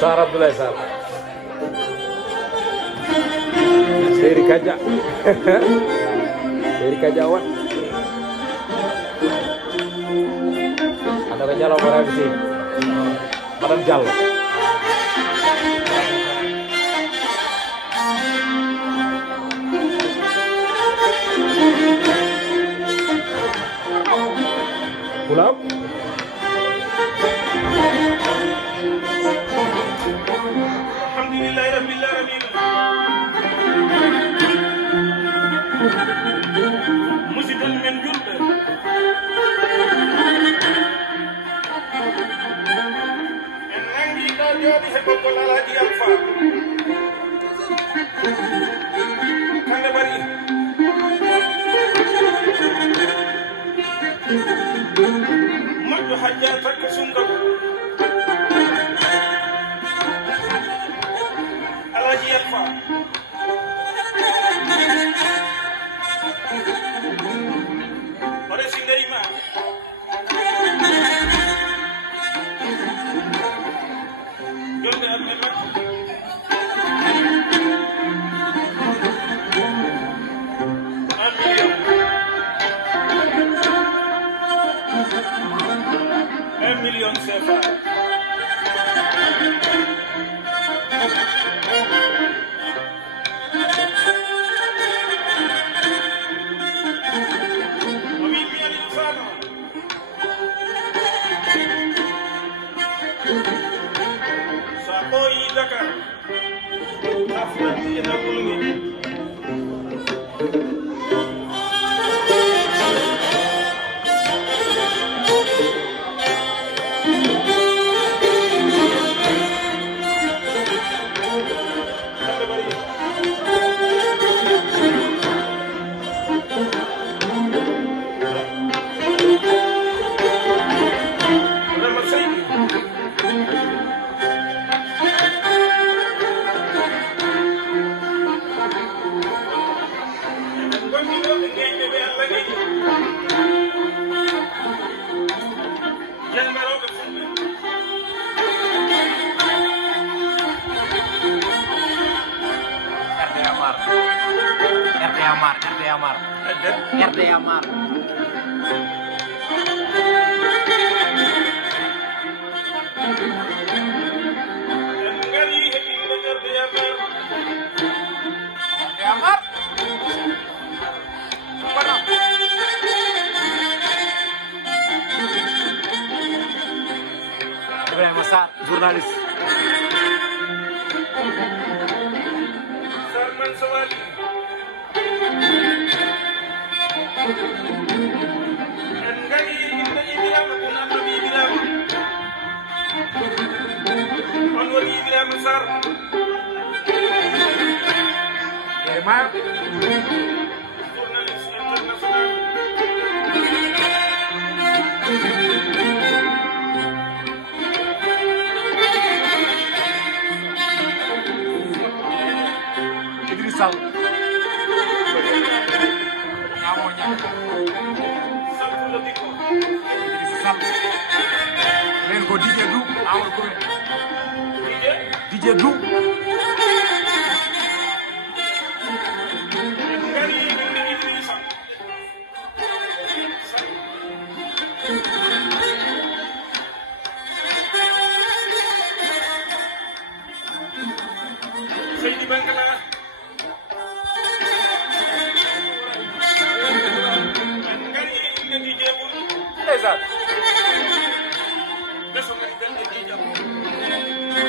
Sarah Abdullah Sarah. Dari Kaja. Dari Kajawan. Ada Kajalo orang di sini. Padang Jalo. Pulau. Alhamdulillah rabbil alamin. Musidal men julɓe en nangi ɗo jooɗi he ɓoggol Alhaji Alpha kande bari moƴƴo hajja takko sungam Alhaji Alpha ore sinderima jonde arme makko un million CFA Ibrahima Sarr journaliste. Sarman Sawali. En ngari inde Ibrahima kun amma bi Ibrahima. On woni Ibrahima Sarr. Journaliste international. Sall ñaamoo ñàkk Santu la dikko. Idrissa Sall leen ko DJ Du Amadou Koumé DJ Du Ngari inde Idrissa. Seydi Bankala. Ngari inde DJ Bul. ndeysaan Beso ngari inde DJ Bul.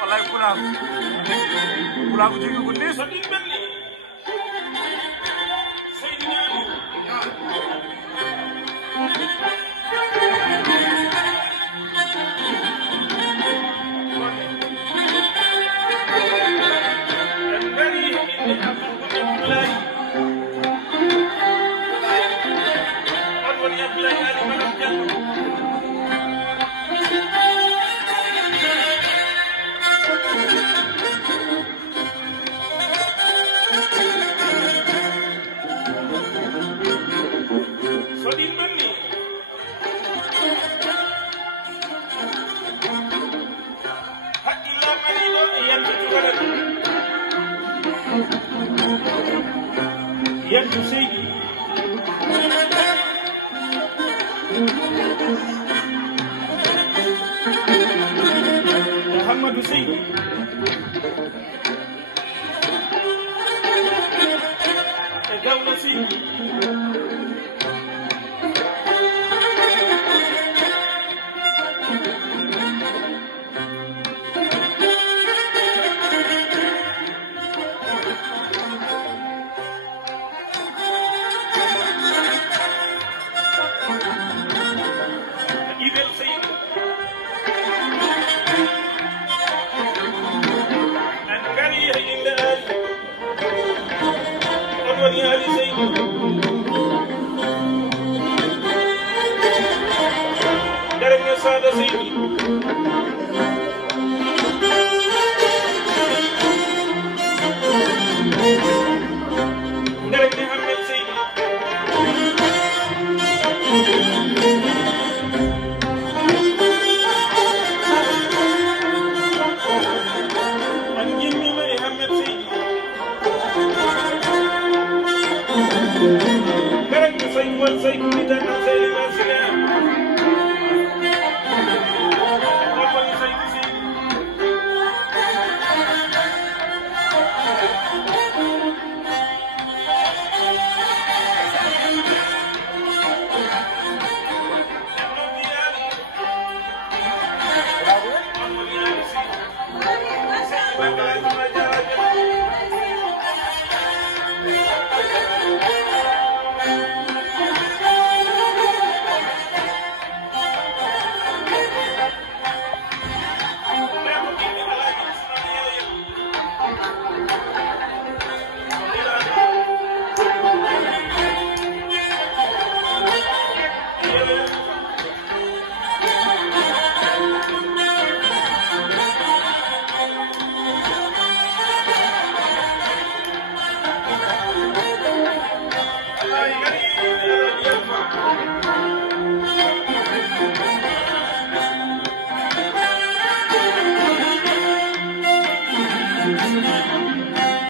wallaay pulaagu jigi ko ndiis Sodin benni. Seydina Ali. Ngari inde Abdoulaye. On woni Abdoulaye Ali Madam Diallo. Sodin benni. Hakkilla mariɗo e yantutu waɗa yantu Seydi. Mouhamadou Seydi. E Gawlo Seydi. Idel Seydi. En ngari e inde Ali. On woni Ali Seydi. Derenge Sada Seydi.